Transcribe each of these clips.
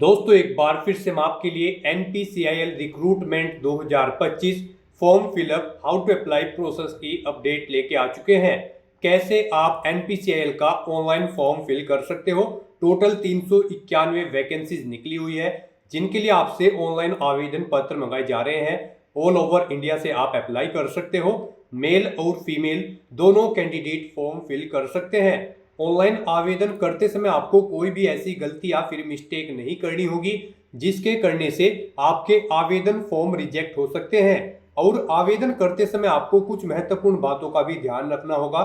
दोस्तों एक बार फिर से हम आपके लिए NPCIL recruitment 2025 form fill up how to apply process की अपडेट लेके आ चुके हैं। कैसे आप NPCIL का ऑनलाइन फॉर्म फिल कर सकते हो। टोटल 391 वैकेंसीज निकली हुई है जिनके लिए आपसे ऑनलाइन आवेदन पत्र मंगाए जा रहे हैं। ऑल ओवर इंडिया से आप अप्लाई कर सकते हो। मेल और फीमेल दोनों कैंडिडेट फॉर्म फिल कर सकते हैं। ऑनलाइन आवेदन करते समय आपको कोई भी ऐसी गलती या फिर मिस्टेक नहीं करनी होगी जिसके करने से आपके आवेदन फॉर्म रिजेक्ट हो सकते हैं। और आवेदन करते समय आपको कुछ महत्वपूर्ण बातों का भी ध्यान रखना होगा,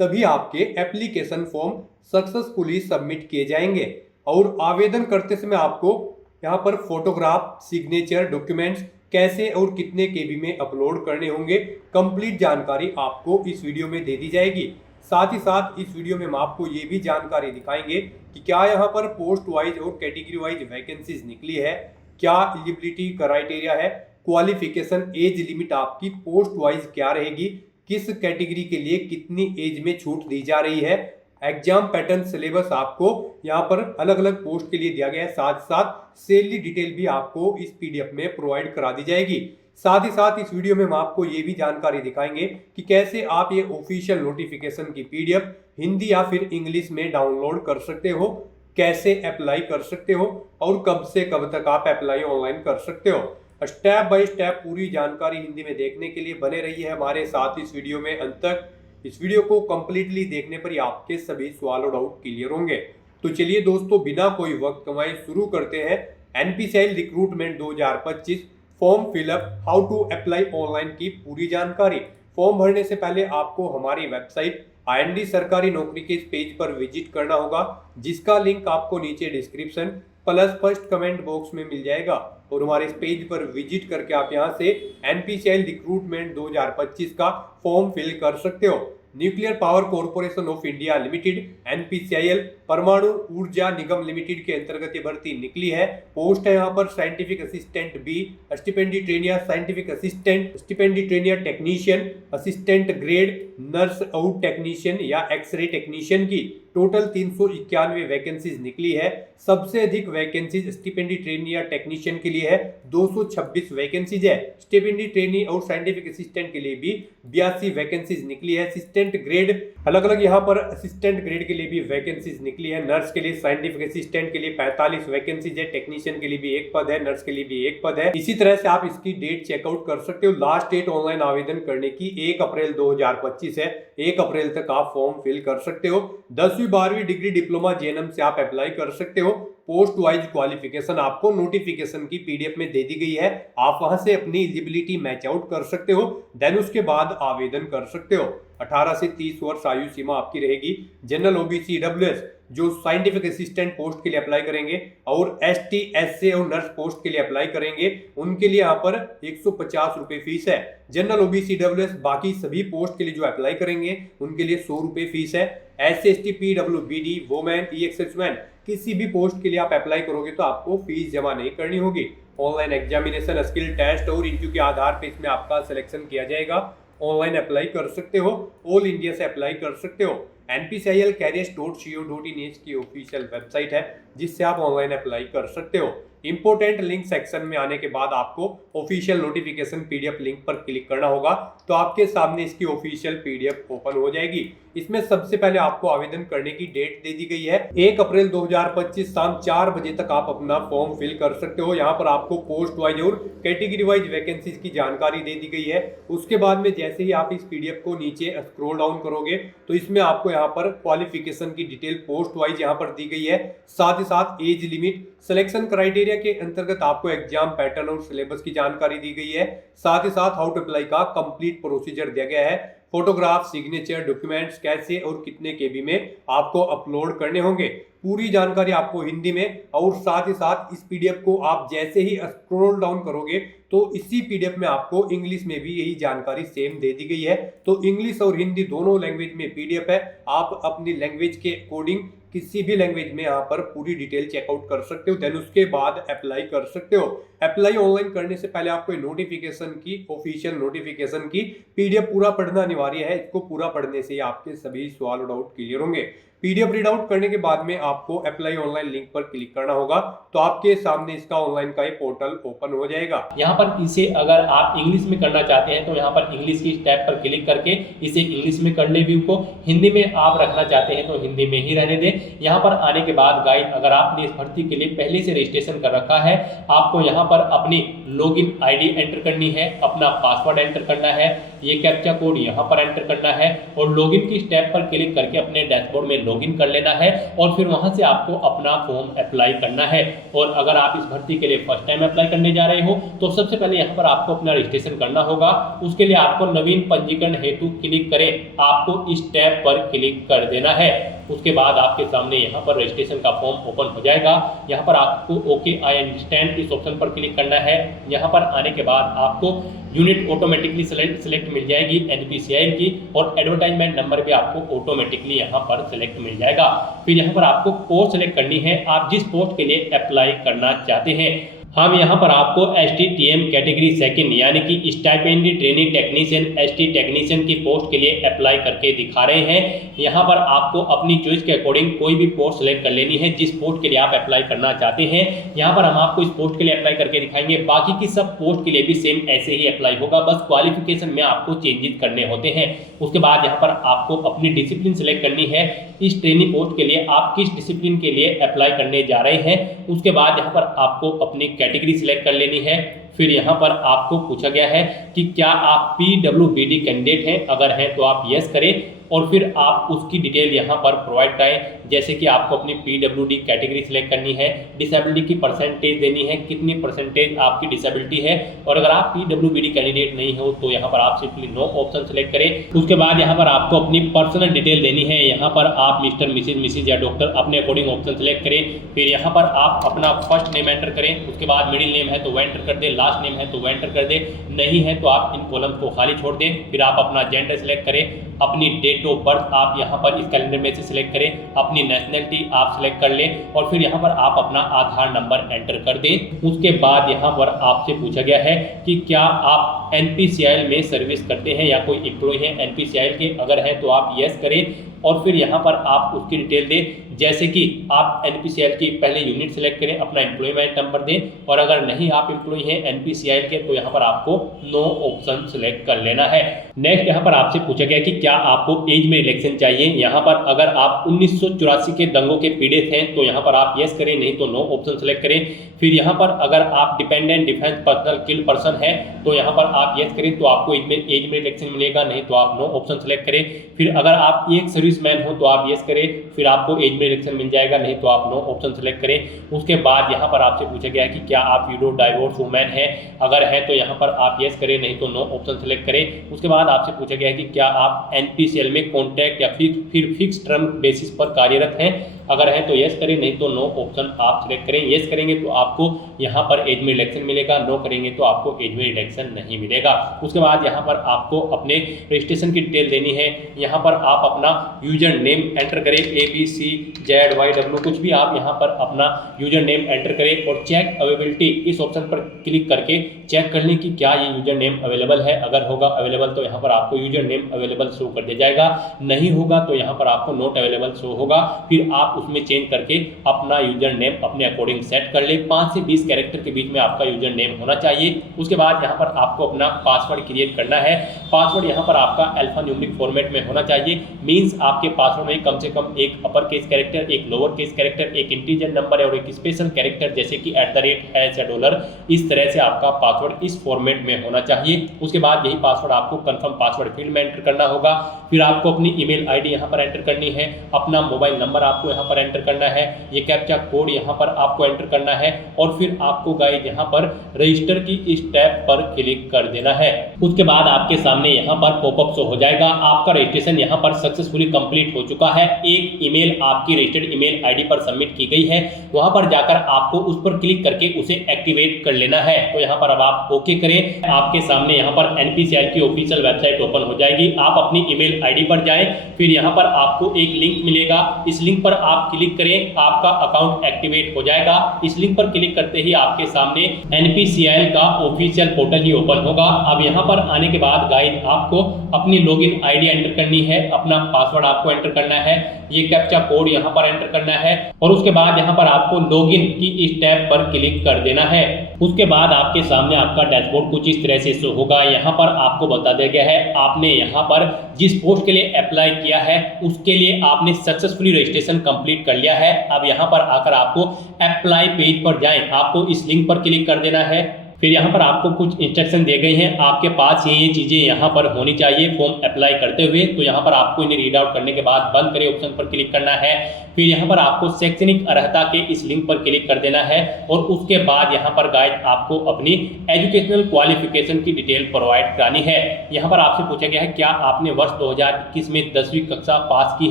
तभी आपके एप्लीकेशन फॉर्म सक्सेसफुली सबमिट किए जाएंगे। और आवेदन करते समय आपको यहाँ पर फोटोग्राफ, सिग्नेचर, डॉक्यूमेंट्स कैसे और कितने केबी में अपलोड करने होंगे, कंप्लीट जानकारी आपको इस वीडियो में दे दी जाएगी। साथ ही साथ इस वीडियो में हम आपको ये भी जानकारी दिखाएंगे कि क्या यहाँ पर पोस्ट वाइज और कैटेगरी वाइज वैकेंसीज निकली है, क्या एलिजिबिलिटी क्राइटेरिया है, क्वालिफिकेशन, एज लिमिट आपकी पोस्ट वाइज क्या रहेगी, किस कैटेगरी के लिए कितनी एज में छूट दी जा रही है, एग्जाम पैटर्न, सिलेबस आपको यहाँ पर अलग अलग पोस्ट के लिए दिया गया है। साथ साथ सैलरी डिटेल भी आपको इस PDF में प्रोवाइड करा दी जाएगी। साथ ही साथ इस वीडियो में हम आपको ये भी जानकारी दिखाएंगे कि कैसे आप ये ऑफिशियल नोटिफिकेशन की PDF हिंदी या फिर इंग्लिश में डाउनलोड कर सकते हो, कैसे अप्लाई कर सकते हो और कब से कब तक आप अप्लाई ऑनलाइन कर सकते हो। स्टेप बाय स्टेप पूरी जानकारी हिंदी में देखने के लिए बने रहिए हमारे साथ इस वीडियो में अंत तक। इस वीडियो को कंप्लीटली देखने पर ही आपके सभी सवाल और डाउट क्लियर होंगे। तो चलिए दोस्तों बिना कोई वक्त कमाए शुरू करते हैं NPCIL recruitment 2025 form fill up how to apply online की पूरी जानकारी। फॉर्म भरने से पहले आपको हमारी वेबसाइट IND सरकारी नौकरी के इस पेज पर विजिट करना होगा, जिसका लिंक आपको नीचे description plus first comment box में मिल जाएगा। और हमारे इस पेज पर विजिट करके आप यहां से NPCIL रिक्रूटमेंट 2025 का फॉर्म फिल कर सकते हो। Nuclear power corporation of India limited NPCIL परमाणु ऊर्जा निगम लिमिटेड के अंतर्गत ये भर्ती निकली है। पोस्ट है यहाँ पर scientific assistant B, stipendiary trainee, scientific assistant, stipendiary trainee technician, assistant grade, nurse out technician या एक्सरे टेक्नीशियन की टोटल 391 वैकेंसीज निकली है। सबसे अधिक वैकेंसीज स्टिपेंडी ट्रेनी या टेक्नीशियन के लिए है, 226 वैकेंसीज है। स्टिपेंडी ट्रेनी और साइंटिफिक असिस्टेंट के लिए भी 82 वैकेंसीज निकली है। असिस्टेंट ग्रेड अलग अलग यहाँ पर असिस्टेंट ग्रेड के लिए भी वैकेंसीज निकली है। नर्स के लिए, साइंटिफिक असिस्टेंट के लिए 45 वैकेंसीज है, टेक्नीशियन के लिए भी एक पद है, नर्स के लिए भी एक पद है। इसी तरह से आप इसकी डेट चेकआउट कर सकते हो। लास्ट डेट ऑनलाइन आवेदन करने की 1 अप्रैल 2025 है। 1 अप्रैल तक आप फॉर्म फिल कर सकते हो। 10वीं 12वीं डिग्री डिप्लोमा JNM से आप अप्लाई कर सकते हो। पोस्ट वाइज क्वालिफिकेशन आपको नोटिफिकेशन की PDF में दे दी गई है, आप वहां से अपनी एलिजिबिलिटी मैच आउट कर सकते हो। देन उसके बाद आवेदन कर सकते हो। 18 से 30 वर्ष आयु सीमा आपकी रहेगी। जनरल OBC EWS जो साइंटिफिक असिस्टेंट पोस्ट के लिए अप्लाई करेंगे और ST SA और नर्स पोस्ट के लिए अप्लाई करेंगे, उनके लिए यहाँ पर 150 रुपए फीस है। जनरल OBC EWS बाकी सभी पोस्ट के लिए जो अप्लाई करेंगे उनके लिए 100 रुपए फीस है। SC ST PWBD women EXS किसी भी पोस्ट के लिए आप अप्लाई करोगे तो आपको फीस जमा नहीं करनी होगी। ऑनलाइन एग्जामिनेशन, स्किल टेस्ट और इंटरव्यू के आधार पर इसमें आपका सिलेक्शन किया जाएगा। ऑनलाइन अप्लाई कर सकते हो, ऑल इंडिया से अप्लाई कर सकते हो। NPCIL-careers.co.in की ऑफिशियल वेबसाइट है जिससे आप ऑनलाइन अप्लाई कर सकते हो। इंपोर्टेंट लिंक सेक्शन में आने के बाद आपको ऑफिशियल नोटिफिकेशन PDF लिंक पर क्लिक करना होगा तो आपके सामने इसकी ऑफिशियल PDF ओपन हो जाएगी। इसमें सबसे पहले आपको आवेदन करने की डेट दे दी गई है 1 अप्रैल 2025 शाम 4 बजे तक आप अपना फॉर्म फिल कर सकते हो। यहाँ पर आपको पोस्ट वाइज और कैटेगरी वाइज वैकेंसीज की जानकारी दे दी गई है। उसके बाद में जैसे ही आप इस PDF को नीचे स्क्रॉल डाउन करोगे तो इसमें आपको यहाँ पर क्वालिफिकेशन की डिटेल पोस्ट वाइज यहाँ पर दी गई है। साथ ही साथ एज लिमिट, सिलेक्शन क्राइटेरिया के अंतर्गत आपको एग्जाम पैटर्न और सिलेबस की जानकारी दी गई है। साथ ही साथ हाउ टू अप्लाई का कंप्लीट प्रोसीजर दिया गया है। फोटोग्राफ, सिग्नेचर, डॉक्यूमेंट्स कैसे और कितने KB में आपको अपलोड करने होंगे, पूरी जानकारी आपको हिंदी में। और साथ ही साथ इस PDF को आप जैसे ही स्क्रॉल डाउन करोगे तो इसी PDF में आपको इंग्लिश में भी यही जानकारी सेम दे दी गई है। तो इंग्लिश और हिंदी दोनों लैंग्वेज में PDF है। आप अपनी लैंग्वेज के अकॉर्डिंग किसी भी लैंग्वेज में यहाँ पर पूरी डिटेल चेकआउट कर सकते हो। देन उसके बाद अप्लाई कर सकते हो। अप्लाई ऑनलाइन करने से पहले आपको नोटिफिकेशन की, ऑफिशियल नोटिफिकेशन की PDF पूरा पढ़ना अनिवार्य है। इसको पूरा पढ़ने से आपके सभी सवाल और डाउट क्लियर होंगे। PDF रीड आउट करने के बाद में आपको अप्लाई ऑनलाइन लिंक पर क्लिक करना होगा, तो आपके सामने इसका ऑनलाइन का एक पोर्टल ओपन हो जाएगा। यहाँ पर इसे अगर आप इंग्लिश में करना चाहते हैं तो यहाँ पर इंग्लिश की टैब पर क्लिक करके इसे इंग्लिश में कर ले व्यू को। हिंदी में आप रखना चाहते हैं तो हिंदी में ही रहने दें। यहाँ पर आने के बाद गाइस, अगर आपने इस भर्ती के लिए पहले से रजिस्ट्रेशन कर रखा है, आपको यहाँ पर अपनी लॉगिन ID एंटर करनी है, अपना पासवर्ड एंटर करना है, ये कैप्चा कोड यहाँ पर एंटर करना है और लॉगिन की टैब पर क्लिक करके अपने डैशबोर्ड में लॉगिन कर लेना है और फिर वहां से आपको अपना फॉर्म अप्लाई करना है। और अगर आप इस भर्ती के लिए फर्स्ट टाइम अप्लाई करने जा रहे हो तो सबसे पहले यहाँ पर आपको अपना रजिस्ट्रेशन करना होगा। उसके लिए आपको नवीन पंजीकरण हेतु क्लिक करें, आपको इस टैब पर क्लिक कर देना है। उसके बाद आपके सामने यहाँ पर रजिस्ट्रेशन का फॉर्म ओपन हो जाएगा। यहाँ पर आपको ओके आई अंडरस्टैंड इस ऑप्शन पर क्लिक करना है। यहाँ पर आने के बाद आपको यूनिट ऑटोमेटिकली सिलेक्ट मिल जाएगी NPCIL की और एडवर्टाइजमेंट नंबर भी आपको ऑटोमेटिकली यहाँ पर सिलेक्ट मिल जाएगा। फिर यहाँ पर आपको पोस्ट सिलेक्ट करनी है, आप जिस पोस्ट के लिए अप्लाई करना चाहते हैं। हम यहाँ पर आपको STTM कैटेगरी सेकंड यानी कि स्टाइपेंडी ट्रेनिंग टेक्नीशियन ST टेक्नीशियन की पोस्ट के लिए अप्लाई करके दिखा रहे हैं। यहाँ पर आपको अपनी चॉइस के अकॉर्डिंग कोई भी पोस्ट सेलेक्ट कर लेनी है जिस पोस्ट के लिए आप अप्लाई करना चाहते हैं। यहाँ पर हम आपको इस पोस्ट के लिए अप्लाई करके दिखाएंगे, बाकी की सब पोस्ट के लिए भी सेम ऐसे ही अप्लाई होगा, बस क्वालिफिकेशन में आपको चेंजेस करने होते हैं। उसके बाद यहाँ पर आपको अपनी डिसिप्लिन सिलेक्ट करनी है, इस ट्रेनिंग पोस्ट के लिए आप किस डिसिप्लिन के लिए अप्लाई करने जा रहे हैं। उसके बाद यहाँ पर आपको अपनी कैटेगरी सिलेक्ट कर लेनी है। फिर यहाँ पर आपको पूछा गया है कि क्या आप PWBD कैंडिडेट हैं, अगर हैं तो आप यस करें और फिर आप उसकी डिटेल यहाँ पर प्रोवाइड करें, जैसे कि आपको अपनी PWD कैटेगरी सिलेक्ट करनी है, डिसेबिलिटी की परसेंटेज देनी है, कितनी परसेंटेज आपकी डिसेबिलिटी है और अगर आप PWBD कैंडिडेट नहीं हो तो यहाँ पर आप सिंपली नो ऑप्शन सेलेक्ट करें। उसके बाद यहाँ पर आपको अपनी पर्सनल डिटेल देनी है, यहाँ पर आप मिस्टर मिसिज या डॉक्टर अपने अकॉर्डिंग ऑप्शन सेलेक्ट करें। फिर यहाँ पर आप अपना फर्स्ट नेम एंटर करें, उसके बाद मिडिल नेम है तो वो एंटर कर दे, लास्ट नेम है तो वो एंटर कर दे, नहीं है तो आप इन कॉलम को खाली छोड़ दें। फिर आप अपना जेंडर सेलेक्ट करें, अपनी डेट ऑफ बर्थ आप यहाँ पर इस कैलेंडर में से सिलेक्ट करें, अपनी नेशनलिटी आप सिलेक्ट कर लें और फिर यहाँ पर आप अपना आधार नंबर एंटर कर दें। उसके बाद यहाँ पर आपसे पूछा गया है कि क्या आप NPCIL में सर्विस करते हैं या कोई एम्प्लॉय है NPCIL के, अगर है तो आप यस करें और फिर यहाँ पर आप उसकी डिटेल दें, जैसे कि आप NPCIL की पहले यूनिट सेलेक्ट करें, अपना एम्प्लॉयमेंट नंबर दें और अगर नहीं आप एम्प्लॉय हैं NPCIL के तो यहाँ पर आपको नो ऑप्शन सेलेक्ट कर लेना है। नेक्स्ट यहाँ पर आपसे पूछा गया कि क्या आपको एज में रिलैक्सेशन चाहिए, यहाँ पर अगर आप 1984 के दंगों के पीड़ित हैं तो यहाँ पर आप यस करें, नहीं तो नो ऑप्शन सेलेक्ट करें। फिर यहाँ पर अगर आप dependent defence personnel killed person है तो यहाँ पर आप यस करें तो आपको एज में रिलैक्सेशन मिलेगा, नहीं तो आप नो ऑप्शन सेलेक्ट करें। फिर अगर आप एक सर्विसमैन हो तो आप यस करें, फिर आपको एज में रिलैक्सेशन मिल जाएगा, नहीं तो आप नो ऑप्शन सेलेक्ट करें। उसके बाद यहाँ पर आपसे पूछा गया कि क्या आप विडो डाइवोर्स वुमेन है, अगर है तो यहाँ पर आप यस करें, नहीं तो नो ऑप्शन सेलेक्ट करें। उसके बाद आपसे पूछा गया कि क्या आप NPCIL में कॉन्ट्रैक्ट या फिर फिक्स टर्म बेसिस पर कार्यरत हैं, अगर है तो यस करें, नहीं तो नो ऑप्शन आप सिलेक्ट करें। यस करेंगे तो आपको यहाँ पर एज में रिलैक्सेशन मिलेगा, नो करेंगे तो आपको एज में रिलैक्सेशन नहीं मिलेगा। उसके बाद यहाँ पर आपको अपने रजिस्ट्रेशन की डिटेल देनी है, यहाँ पर आप अपना यूजर नेम एंटर करें, ABCZYW कुछ भी आप यहाँ पर अपना यूजर नेम एंटर करें और चेक अवेलेबिलिटी इस ऑप्शन पर क्लिक करके चेक कर लें कि क्या ये यूजर नेम अवेलेबल है। अगर होगा अवेलेबल तो यहाँ पर आपको यूजर नेम अवेलेबल शो कर दिया जाएगा, नहीं होगा तो यहाँ पर आपको नॉट अवेलेबल शो होगा। फिर आप उसमें चेंज करके अपना यूजर नेम अपने अकॉर्डिंग सेट कर ले। 5 से 20 कैरेक्टर के बीच में आपका यूजर नेम होना चाहिए। उसके बाद यहाँ पर आपको अपना पासवर्ड क्रिएट करना है। पासवर्ड यहाँ पर आपका अल्फान्यूमेरिक फॉर्मेट में होना चाहिए, मींस आपके पासवर्ड में कम से कम एक अपर केस कैरेक्टर, एक लोअर केस कैरेक्टर, एक इंटीजर नंबर और एक स्पेशल कैरेक्टर जैसे कि @ या डॉलर, इस तरह से आपका पासवर्ड इस फॉर्मेट में होना चाहिए। उसके बाद यही पासवर्ड आपको कंफर्म पासवर्ड फील्ड में एंटर करना होगा। फिर आपको अपनी ईमेल आईडी यहाँ पर एंटर करनी है, अपना मोबाइल नंबर आपको यहाँ पर एंटर करना है, ये कैप्चा कोड यहाँ पर आपको एंटर करना है और फिर आपको गाइस यहाँ पर रजिस्टर की इस टैब पर क्लिक कर देना है। उसके बाद आपके सामने यहाँ पर पॉपअप शो हो जाएगा, आपका रजिस्ट्रेशन यहाँ पर सक्सेसफुली कंप्लीट हो चुका है। एक ईमेल आपकी रजिस्टर्ड ईमेल आईडी पर सबमिट की गई है, वहां पर जाकर आपको उस पर क्लिक करके उसे एक्टिवेट कर लेना है। तो यहाँ पर अब आप ओके करें, आपके सामने यहाँ पर NPCIL की ऑफिशियल वेबसाइट ओपन हो जाएगी। आप अपनी ईमेल आईडी पर जाएं, फिर यहाँ पर आपको एक लिंक मिलेगा, इस लिंक पर आप क्लिक करें आपका अकाउंट एक्टिवेट हो जाएगा। इस लिंक पर क्लिक करते ही आपके सामने NPCIL का ऑफिशियल पोर्टल ही ओपन होगा। अब यहाँ पर आने के बाद गाइस आपको अपनी लॉगिन आईडी एंटर करनी है, अपना पासवर्ड आपको एंटर करना है, ये कैप्चा कोड यहाँ पर एंटर करना है और उसके बाद यहाँ पर आपको लॉगिन की इस टैब पर क्लिक कर देना है। उसके बाद आपके सामने आपका डैशबोर्ड कुछ इस तरह से शो होगा। यहाँ पर आपको बता दिया गया है आपने यहाँ पर जिस पोस्ट के लिए अप्लाई किया है उसके लिए आपने सक्सेसफुली रजिस्ट्रेशन कंप्लीट कर लिया है। अब यहाँ पर आकर आपको अप्लाई पेज पर जाएं, आपको इस लिंक पर क्लिक कर देना है। फिर यहाँ पर आपको कुछ इंस्ट्रक्शन दिए गए हैं, आपके पास ये चीज़ें यहाँ पर होनी चाहिए फॉर्म अप्लाई करते हुए। तो यहाँ पर आपको इन्हें रीड आउट करने के बाद बंद करें ऑप्शन पर क्लिक करना है। फिर यहाँ पर आपको शैक्षणिक अर्हता के इस लिंक पर क्लिक कर देना है और उसके बाद यहाँ पर गाइस आपको अपनी एजुकेशनल क्वालिफिकेशन की डिटेल प्रोवाइड करानी है। यहाँ पर आपसे पूछा गया है क्या आपने वर्ष 2021 में 10वीं कक्षा पास की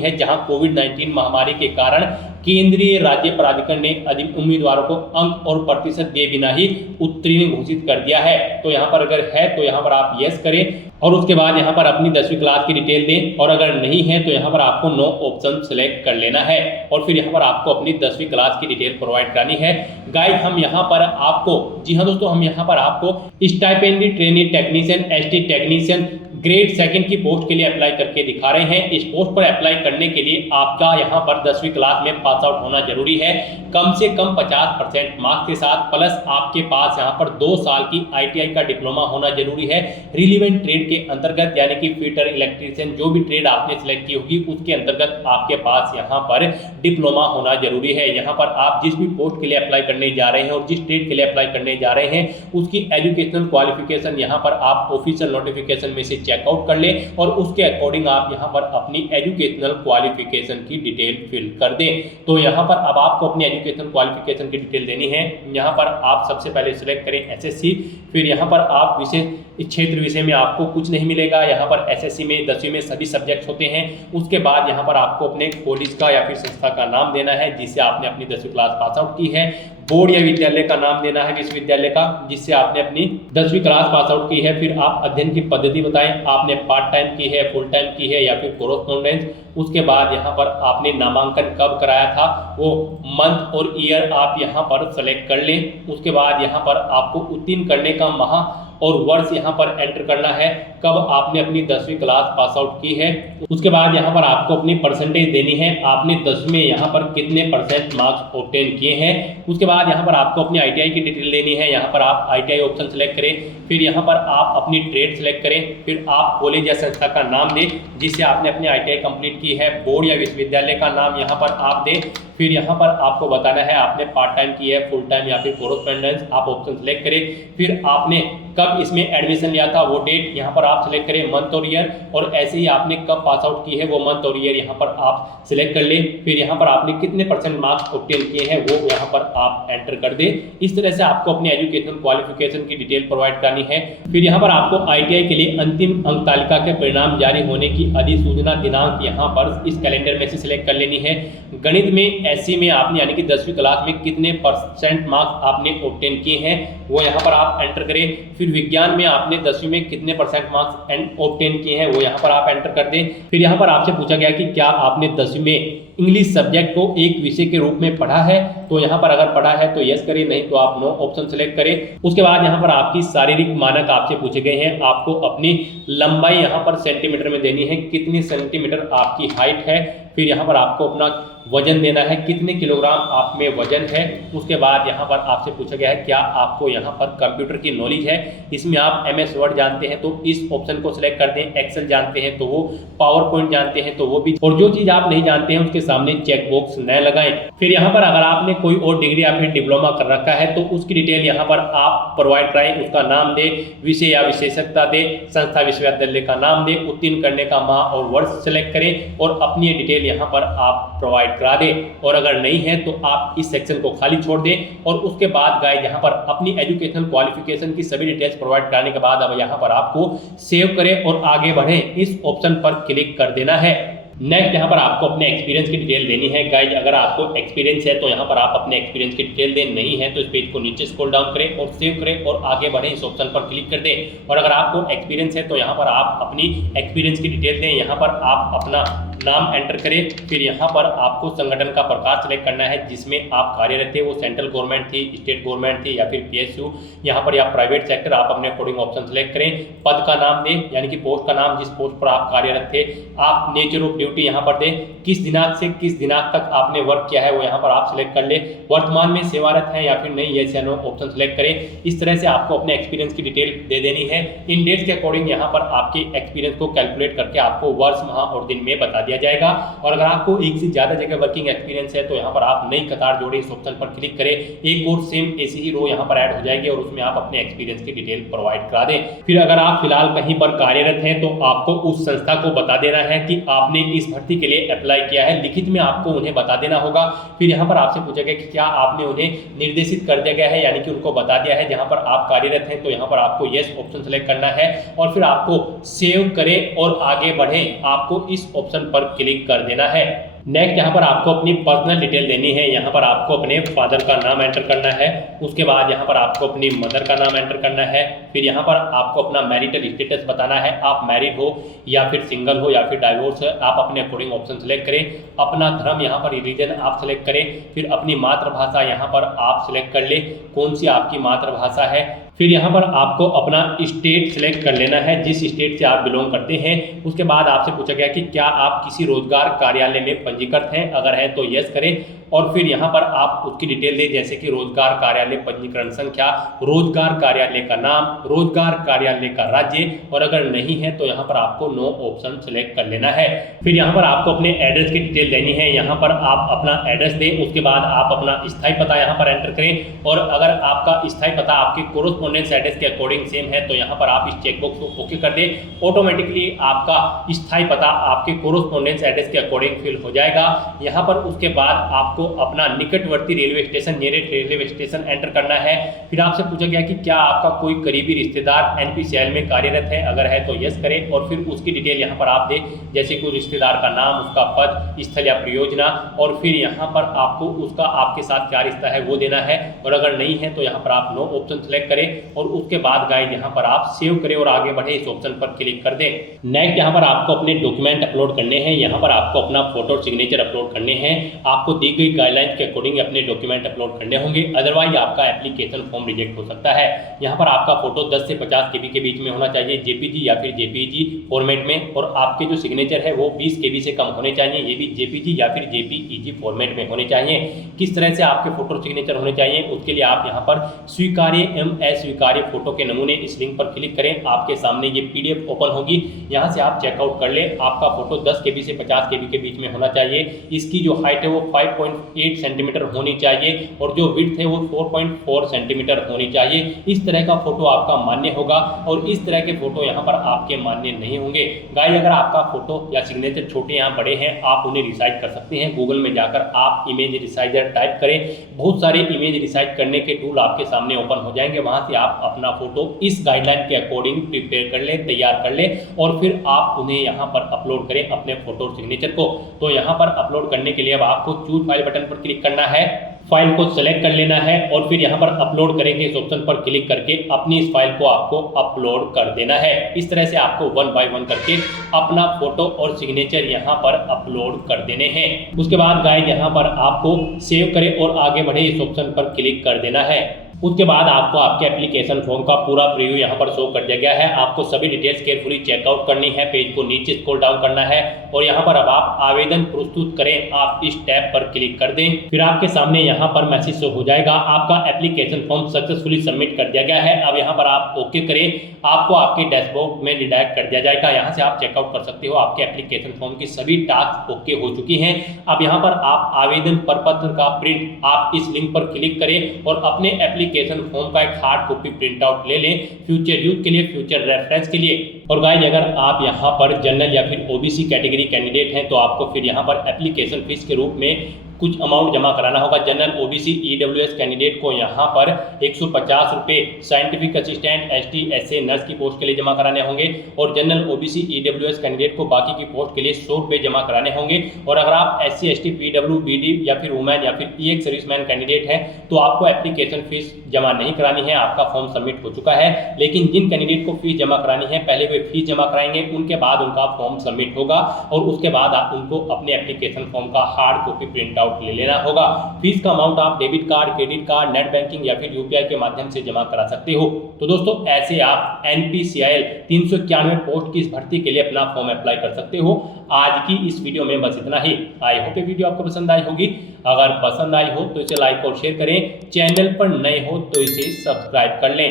है, जहाँ कोविड-19 महामारी के कारण केंद्रीय राज्य प्राधिकरण ने उम्मीदवारों को अंक और प्रतिशत दिए बिना ही उत्तीर्ण घोषित कर दिया है। तो यहाँ पर अगर है तो यहाँ पर आप यस करें और उसके बाद यहाँ पर अपनी 10वीं क्लास की डिटेल दें और अगर नहीं है तो यहाँ पर आपको नो ऑप्शन सेलेक्ट कर लेना है और फिर यहाँ पर आपको अपनी 10वीं क्लास की डिटेल प्रोवाइड करानी है। गाइस हम यहाँ पर आपको, जी हाँ दोस्तों, हम यहाँ पर आपको stipendiary trainee technician ST technician grade 2 की पोस्ट के लिए अप्लाई करके दिखा रहे हैं। इस पोस्ट पर अप्लाई करने के लिए आपका यहाँ पर 10वीं क्लास में पास आउट होना जरूरी है, कम से कम 50% मार्क्स के साथ, प्लस आपके पास यहाँ पर 2 साल की ITI का डिप्लोमा होना जरूरी है रिलीवेंट ट्रेड के अंतर्गत, यानी कि फिटर, इलेक्ट्रीशियन, जो भी ट्रेड आपने सिलेक्ट की होगी उसके अंतर्गत आपके पास यहाँ पर डिप्लोमा होना जरूरी है। यहाँ पर आप जिस भी पोस्ट के लिए अप्लाई करने जा रहे हैं और जिस ट्रेड के लिए अप्लाई करने जा रहे हैं उसकी एजुकेशनल क्वालिफिकेशन यहाँ पर आप ऑफिशियल नोटिफिकेशन में से चेकआउट कर लें और उसके अकॉर्डिंग आप यहाँ पर अपनी एजुकेशनल क्वालिफिकेशन की डिटेल फिल कर दें। तो यहाँ पर अब आपको अपनी एजुकेशनल क्वालिफिकेशन की डिटेल देनी है। यहाँ पर आप सबसे पहले सिलेक्ट करें SSC, फिर यहाँ पर आप विषय क्षेत्र विषय में आपको कुछ नहीं मिलेगा। यहाँ पर SSC में 10वीं में सभी सब्जेक्ट्स होते हैं। उसके बाद यहाँ पर आपको अपने कॉलेज का या फिर संस्था का नाम देना है जिससे आपने अपनी 10वीं क्लास पास आउट की है, बोर्ड या विद्यालय का नाम देना है, विश्वविद्यालय का जिससे आपने अपनी 10वीं क्लास पास आउट की है। फिर आप अध्ययन की पद्धति बताएं, आपने पार्ट टाइम की है, फुल टाइम की है या फिर कोरोस्पोंडेंस। उसके बाद यहाँ पर आपने नामांकन कब कराया था वो मंथ और ईयर आप यहाँ पर सेलेक्ट कर लें। उसके बाद यहाँ पर आपको उत्तीर्ण करने का माह और वर्ष यहाँ पर एंटर करना है, कब आपने अपनी 10वीं क्लास पास आउट की है। उसके बाद यहाँ पर आपको अपनी परसेंटेज देनी है, आपने 10वीं में यहाँ पर कितने % मार्क्स ऑब्टेन किए हैं। उसके बाद यहाँ पर आपको अपनी ITI की डिटेल देनी है। यहाँ पर आप ITI ऑप्शन सेलेक्ट करें, फिर यहाँ पर आप अपनी ट्रेड सेलेक्ट करें, फिर आप कॉलेज या संस्था का नाम दें जिससे आपने अपनी ITI कंप्लीट की है, बोर्ड या विश्वविद्यालय का नाम यहाँ पर आप दें। फिर यहाँ पर आपको बताना है आपने पार्ट टाइम की है, फुल टाइम या फिर कोरोस्पोंडेंस, आप ऑप्शन सेलेक्ट करें। फिर आपने कब इसमें एडमिशन लिया था वो डेट यहाँ पर आप सिलेक्ट करें, मंथ और ईयर, और ऐसे ही आपने कब पास आउट की है वो मंथ और ईयर यहाँ पर आप सिलेक्ट कर लें। फिर यहाँ पर आपने कितने % मार्क्स ऑब्टेन किए हैं वो यहाँ पर आप एंटर कर दें। इस तरह से आपको अपनी एजुकेशनल क्वालिफिकेशन की डिटेल प्रोवाइड करनी है। फिर यहाँ पर आपको ITI के लिए अंतिम अंक तालिका के परिणाम जारी होने की अधिसूचना दिनांक यहाँ पर इस कैलेंडर में से सिलेक्ट कर लेनी है। गणित में SC में आपने यानी कि 10वीं क्लास में कितने % मार्क्स आपने ऑब्टेन किए हैं वो यहाँ पर आप एंटर करें। फिर विज्ञान में आपने 10वीं में कितने % मार्क्स ऑब्टेन किए हैं वो यहाँ पर आप एंटर कर दें। फिर यहाँ पर आपसे पूछा गया कि क्या आपने 10वीं में इंग्लिश सब्जेक्ट को एक विषय के रूप में पढ़ा है, तो यहाँ पर अगर पढ़ा है तो यस करें, नहीं तो आप नो ऑप्शन सेलेक्ट करें। उसके बाद यहाँ पर आपकी शारीरिक मानक आपसे पूछे गए हैं, आपको अपनी लंबाई यहाँ पर सेंटीमीटर में देनी है, कितनी सेंटीमीटर आपकी हाइट है। फिर यहाँ पर आपको अपना वजन देना है, कितने किलोग्राम आप में वजन है। उसके बाद यहाँ पर आपसे पूछा गया है क्या आपको यहाँ पर कंप्यूटर की नॉलेज है, इसमें आप MS वर्ड जानते हैं तो इस ऑप्शन को सिलेक्ट कर दें, एक्सेल जानते हैं तो वो, पावर पॉइंट जानते हैं तो वो भी, और जो चीज़ आप नहीं जानते हैं उसके सामने चेक बॉक्स न लगाएं। फिर यहाँ पर अगर आपने कोई और डिग्री या फिर डिप्लोमा कर रखा है तो उसकी डिटेल यहाँ पर आप प्रोवाइड कराएं, उसका नाम दे, विषय या विशेषज्ञता दे, संस्था विश्वविद्यालय का नाम दे, उत्तीर्ण करने का माह और वर्ष सेलेक्ट करें और अपनी डिटेल यहाँ पर आप प्रोवाइड करा दें। और अगर नहीं है तो आप इस सेक्शन को खाली छोड़ दें। और उसके बाद गाइस यहाँ पर अपनी एजुकेशनल क्वालिफिकेशन की सभी डिटेल्स प्रोवाइड कराने के बाद अब यहाँ पर आपको सेव करें और आगे बढ़ें, इस ऑप्शन पर क्लिक कर देना है। नेक्स्ट यहाँ पर आपको अपने एक्सपीरियंस की डिटेल देनी है। गाइज अगर आपको एक्सपीरियंस है तो यहाँ पर आप अपने एक्सपीरियंस की डिटेल दें, नहीं है तो इस पेज को नीचे स्क्रॉल डाउन करें और सेव करें और आगे बढ़ें, इस ऑप्शन पर क्लिक कर दें। और अगर आपको एक्सपीरियंस है तो यहाँ पर आप अपनी एक्सपीरियंस की डिटेल दें, यहाँ पर आप अपना नाम एंटर करें। फिर यहाँ पर आपको संगठन का प्रकार सेलेक्ट करना है जिसमें आप कार्यरत थे, वो सेंट्रल गवर्नमेंट थी, स्टेट गवर्नमेंट थी या फिर PSU, यहाँ पर या प्राइवेट सेक्टर, आप अपने अकॉर्डिंग ऑप्शन सेलेक्ट करें। पद का नाम दें, यानी कि पोस्ट का नाम, जिस पोस्ट पर आप कार्यरत थे। आप नेचर ऑफ ड्यूटी यहाँ पर दें, किस दिनांक से किस दिनांक तक आपने वर्क किया है वो यहाँ पर आप सिलेक्ट कर ले। वर्तमान में सेवारत है या फिर नहीं, येस या नो ऑप्शन सेलेक्ट करें। इस तरह से आपको अपने एक्सपीरियंस की डिटेल दे देनी है। इन डेट्स के अकॉर्डिंग यहाँ पर आपके एक्सपीरियंस को कैलकुलेट करके आपको वर्ष, माह और दिन में बता दिया जाएगा। और अगर आपको एक से ज्यादा जगह वर्किंग एक्सपीरियंस है तो यहाँ पर आप नई कतार जोड़े इस ऑप्शन पर क्लिक करें। एक और सेम ऐसी ही रो यहाँ पर ऐड हो जाएगी और उसमें आप अपने एक्सपीरियंस की डिटेल प्रोवाइड करा दें। फिर अगर आप फिलहाल कहीं पर कार्यरत हैं तो आपको उस संस्था को बता देना है कि आपने इस भर्ती के लिए अप्लाई किया है, लिखित में आपको उन्हें बता देना होगा। फिर यहाँ पर आपसे पूछा गया कि क्या आपने उन्हें निर्देशित कर दिया गया है, यानी कि उनको बता दिया है। जहाँ पर आप कार्यरत हैं तो यहाँ पर आपको यस ऑप्शन सेलेक्ट करना है और फिर आपको सेव करें और आगे बढ़ें, आपको इस ऑप्शन पर क्लिक कर देना है। नेक्स्ट यहाँ पर आपको अपनी पर्सनल डिटेल देनी है। यहाँ पर आपको अपने फादर का नाम एंटर करना है, उसके बाद यहाँ पर आपको अपनी मदर का नाम एंटर करना है। फिर यहाँ पर आपको अपना मैरिटल स्टेटस बताना है, आप मैरिड हो या फिर सिंगल हो या फिर डाइवोर्स है, आप अपने अकॉर्डिंग ऑप्शन सेलेक्ट करें। अपना धर्म यहाँ पर रिलीजन आप सेलेक्ट करें। फिर अपनी मातृभाषा यहाँ पर आप सिलेक्ट कर ले, कौन सी आपकी मातृभाषा है। फिर यहाँ पर आपको अपना स्टेट सिलेक्ट कर लेना है, जिस स्टेट से आप बिलोंग करते हैं। उसके बाद आपसे पूछा गया कि क्या आप किसी रोजगार कार्यालय में पंजीकृत हैं, अगर है तो यस करें। और फिर यहाँ पर आप उसकी डिटेल दें, जैसे कि रोजगार कार्यालय पंजीकरण संख्या, रोजगार कार्यालय का नाम, रोजगार कार्यालय का राज्य, और अगर नहीं है तो यहाँ पर आपको नो ऑप्शन सेलेक्ट कर लेना है। फिर यहाँ पर आपको अपने एड्रेस की डिटेल देनी है, यहाँ पर आप अपना एड्रेस दें। उसके बाद आप अपना स्थायी पता यहाँ पर एंटर करें और अगर आपका स्थायी पता आपके कोरोस्पोंडेंस एड्रेस के अकॉर्डिंग सेम है तो यहाँ पर आप इस चेकबॉक्स को ओके कर दें। ऑटोमेटिकली आपका स्थायी पता आपके कोरोस्पोंडेंस एड्रेस के अकॉर्डिंग फिल हो जाएगा। यहाँ पर उसके बाद आपको अपना निकटवर्ती railway station, nearest railway station enter करना है। फिर आपसे पूछा गया कि क्या आपका कोई करीबी रिश्तेदार NPCIL में कार्यरत है, अगर है तो यस करें। और फिर उसकी डिटेल यहाँ पर आप दें, जैसे कोई रिश्तेदार का नाम, उसका पद, स्थल या परियोजना, और फिर यहाँ पर आपको उसका आपके साथ क्या रिश्ता है वो देना है। और अगर नहीं है तो यहाँ पर आप नो ऑप्शन सेलेक्ट करें और उसके बाद गाइड यहाँ पर आप सेव करें और आगे बढ़े, इस ऑप्शन पर क्लिक कर दें। नेक्स्ट यहाँ पर आपको अपने डॉक्यूमेंट अपलोड करने हैं। यहाँ पर आपको अपना फोटो और सिग्नेचर अपलोड करने हैं। आपको दी गई गाइडलाइंस के अकॉर्डिंग अपने डॉक्यूमेंट अपलोड करने होंगे, अदरवाइज आपका एप्लीकेशन फॉर्म रिजेक्ट हो सकता है। यहाँ पर आपका फोटो 10 से 50 KB के बीच में होना चाहिए, JPG या फिर JPEG फॉर्मेट में, और आपके जो सिग्नेचर है वो 20 KB से कम होने चाहिए, ये भी JPG या फिर JPEG फॉर्मेट में होने चाहिए। किस तरह से आपके फोटो और सिग्नेचर होने चाहिए उसके लिए आप यहाँ पर स्वीकार्य एवं अस्वीकार्य फोटो के नमूने, इस लिंक पर क्लिक करें। आपके सामने ये PDF ओपन होगी, यहाँ से आप चेकआउट कर लें। आपका फोटो 10 KB से 50 KB के बीच में होना चाहिए। इसकी जो हाइट है वो 5.8 सेंटीमीटर होनी चाहिए और जो विड्थ है वो 4.4 सेंटीमीटर होनी चाहिए। इस तरह का फोटो आपका मान्य होगा और इस तरह के फोटो यहाँ पर आपके मान्य नहीं होंगे। गाइस, अगर आपका फोटो या सिग्नेचर छोटे या बड़े हैं, आप उन्हें रिसाइज कर सकते हैं। गूगल में जाकर आप इमेज रिसाइजर टाइप करें, बहुत सारे इमेज रिसाइज करने के टूल आपके सामने ओपन हो जाएंगे। वहां से आप अपना फोटो इस गाइडलाइन के अकॉर्डिंग प्रिपेयर कर लें, तैयार कर लें और फिर आप उन्हें यहाँ पर अपलोड करें, अपने फोटो और सिग्नेचर को। तो यहाँ पर अपलोड करने के लिए अब आपको चूज फाइल बटन पर क्लिक करना है, फाइल को सेलेक्ट कर लेना है और फिर यहाँ पर अपलोड करेंगे इस ऑप्शन पर क्लिक करके अपनी इस फाइल को आपको अपलोड कर देना है। इस तरह से आपको 1 बाय 1 करके अपना फोटो और सिग्नेचर यहाँ पर अपलोड कर देने हैं। उसके बाद गाइस यहाँ पर आपको सेव करें और आगे बढ़े, इस ऑप्शन पर क्लिक कर देना है। उसके बाद आपको आपके एप्लीकेशन फॉर्म का पूरा प्रीव्यू यहाँ पर शो कर दिया गया है। आपको सभी डिटेल्स केयरफुली चेकआउट करनी है, पेज को नीचे स्क्रॉल डाउन करना है और यहाँ पर अब आप आवेदन प्रस्तुत करें, आप इस टैब पर क्लिक कर दें। फिर आपके सामने यहाँ पर मैसेज शो हो जाएगा, आपका एप्लीकेशन फॉर्म सक्सेसफुली सबमिट कर दिया गया है। अब यहाँ पर आप ओके करें, आपको आपके डैशबोर्ड में रिडायरेक्ट कर दिया जाएगा। यहाँ से आप चेकआउट कर सकते हो, आपके एप्लीकेशन फॉर्म की सभी टास्क ओके हो चुकी हैं। अब यहाँ पर आप आवेदन प्रपत्र का प्रिंट आप इस लिंक पर क्लिक करें और अपने एप्लीकेशन फॉर्म का एक हार्ड कॉपी प्रिंट आउट ले लें, फ्यूचर यूज के लिए, फ्यूचर रेफरेंस के लिए। और गाइस, अगर आप यहाँ पर जनरल या फिर OBC कैटेगरी कैंडिडेट हैं तो आपको फिर यहाँ पर एप्लीकेशन फीस के रूप में कुछ अमाउंट जमा कराना होगा। जनरल ओबीसी ईडब्ल्यूएस कैंडिडेट को यहाँ पर 150 रुपये, scientific assistant ST SA nurse की पोस्ट के लिए जमा कराने होंगे और जनरल ओबीसी ईडब्ल्यूएस कैंडिडेट को बाकी की पोस्ट के लिए 100 रुपये जमा कराने होंगे। और अगर आप एससी एसटी पीडब्ल्यू बीडी या फिर वुमेन या फिर ईएक्स सर्विसमैन कैंडिडेट हैं तो आपको एप्लीकेशन फीस जमा नहीं करानी है, आपका फॉर्म सबमिट हो चुका है। लेकिन जिन कैंडिडेट को फीस जमा करानी है पहले वे फीस जमा कराएंगे, उनके बाद उनका फॉर्म सबमिट होगा और उसके बाद उनको अपने एप्लीकेशन फॉर्म का हार्ड कॉपी प्रिंट आउट ले लेना होगा। फीस का अमाउंट आप debit card, credit card, net banking या फिर यूपीआई के माध्यम से जमा करा सकते हो। तो दोस्तों ऐसे आप NPCIL 391 पोस्ट की इस भर्ती के लिए अपना फॉर्म अप्लाई कर सकते हो। आज की इस वीडियो में बस इतना ही। आई होप ये वीडियो आपको पसंद आई होगी। अगर पसंद आई हो तो इसे लाइक और शेयर करें, चैनल पर नए हो तो इसे सब्सक्राइब कर लें।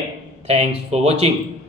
Thanks for watching.